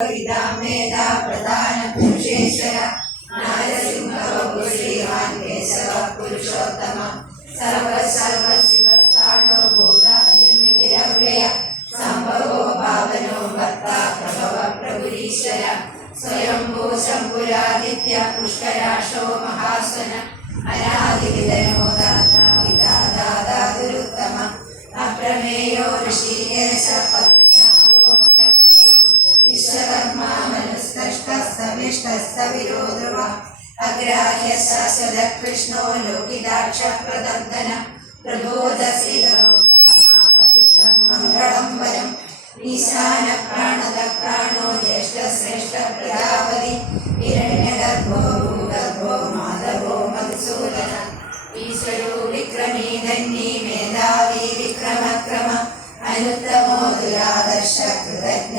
इदामेधा प्रधानपुरुषेश्वर नारसिंहो श्रीमान् केशव पुरुषोत्तम सर्वसर्वशिवस्तानो भूतानिर्मितिरव्यय सम्भवो भावनो भक्ता प्रभव प्रभुरीश्वर स्वयम्भो शम्भुरादित्य पुष्कराशो महासन अनादिविदनो മനുസ്തഷ്ടസ്തവിഷ്ടസ്തവിരോ ധ്രുവ അഗ്രാഹ്യ ശാശ്വത കൃഷ്ണോ ലോകിതാക്ഷ പ്രദന്തന പ്രബോധസി മംഗളം വരം ഈശാന പ്രാണത പ്രാണോ ജ്യേഷ്ഠ ശ്രേഷ്ഠ പ്രജാപതി ഹിരണ്യഗർഭോ ഭൂഗർഭോ മാധവോ മധുസൂദന. ഈശ്വരോ വിക്രമീ ധന്യേ മേധാവി വിക്രമക്രമ. അനുത്തമോ ദുരാദർശ കൃതജ്ഞ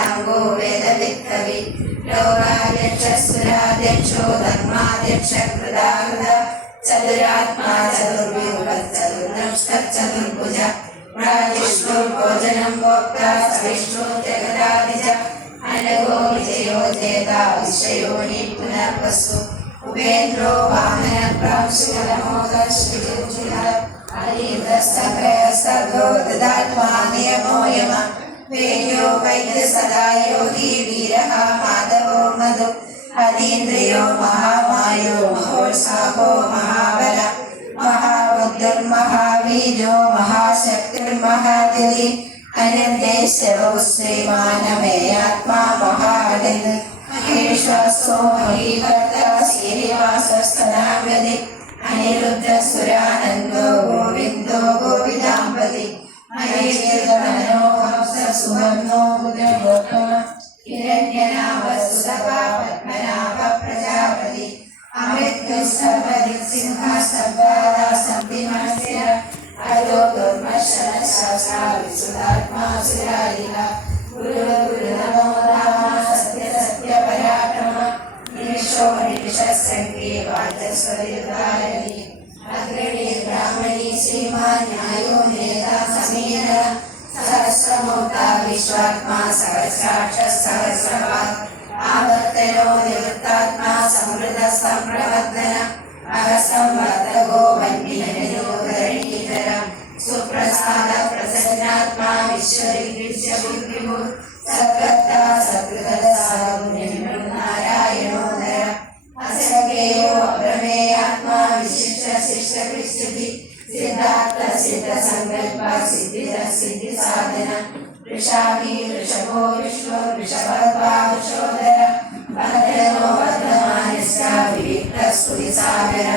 తాంగో వేద విత్తవి లోకాధ్యక్షురాధ్యక్షో ధర్మాధ్యక్ష కృదాహృద చతురాత్మా చతుర్విభక్తుర్భుజ రాజేశ్వో భోజనం భోక్త సవిష్ణు జగదాదిజ అనగో విజయో చేత విశ్వయోని పునర్వసు ఉపేంద్రో వామన ప్రాంశులమోద శ్రీజుల అలీత సగ్రహ సద్గో దదాత్మా నియమో యమ വൈദ്യ സദാ യോഗി വീരഃ മാധവോ മധു ഹരീന്ദ്രിയോ മഹാമായോ മഹോത്സാഹോ മഹാബല മഹാബുദ്ധിർമഹാവീര്യോ മഹാശക്തിർമഹാതിരി ശ്രീമാനമേയാത്മാ മഹാദിന് മഹേശ്വസോ മഹീഭർത്ത ശ്രീനിവാസസ്തനാഗതി അനിരുദ്ധ സുരാനന്ദോ ഗോവിന്ദോ ഗോവിദാംബതി മഹേശ്വരമനോഹംസ സുവർണോ ബുദ്ധഗോപമ ഹിരണ്യനാഭ സുതപ പത്മനാഭ പ്രജാപതി അമൃത്യു സർവദി സിംഹ സർവാദ സന്ധിമസ്യ അജോ ദുർമശന ശാസ്ത്ര വിശുദ്ധാത്മാ സുരാരിക ഗുരു ഗുരു നമോ अग्रणे സത്യ സത്യ न्यायो നിമിഷോ നിമിഷസംഖ്യേ विश्वात्मा सहस्राक्षः सहस्रवात् आवर्तयो निवृत्तात्मा समृद्धसम्प्रवर्धन अहसंवर्धगो वह्नियोदरीधर सुप्रसाद प्रसन्नात्मा विश्वरीदृश्यबुद्धिः सद्गत्ता सद्गतसारुनिर्नारायणो नर असङ्गेयो अप्रमेयात्मा विशिष्ट सिद्धार्थ सिद्धसङ्कल्प सिद्धिर वृषाभि वृषभो विश्व वृषभद्वादशोदर भद्रनो वर्धमानस्य विविक्तस्तुतिसागर।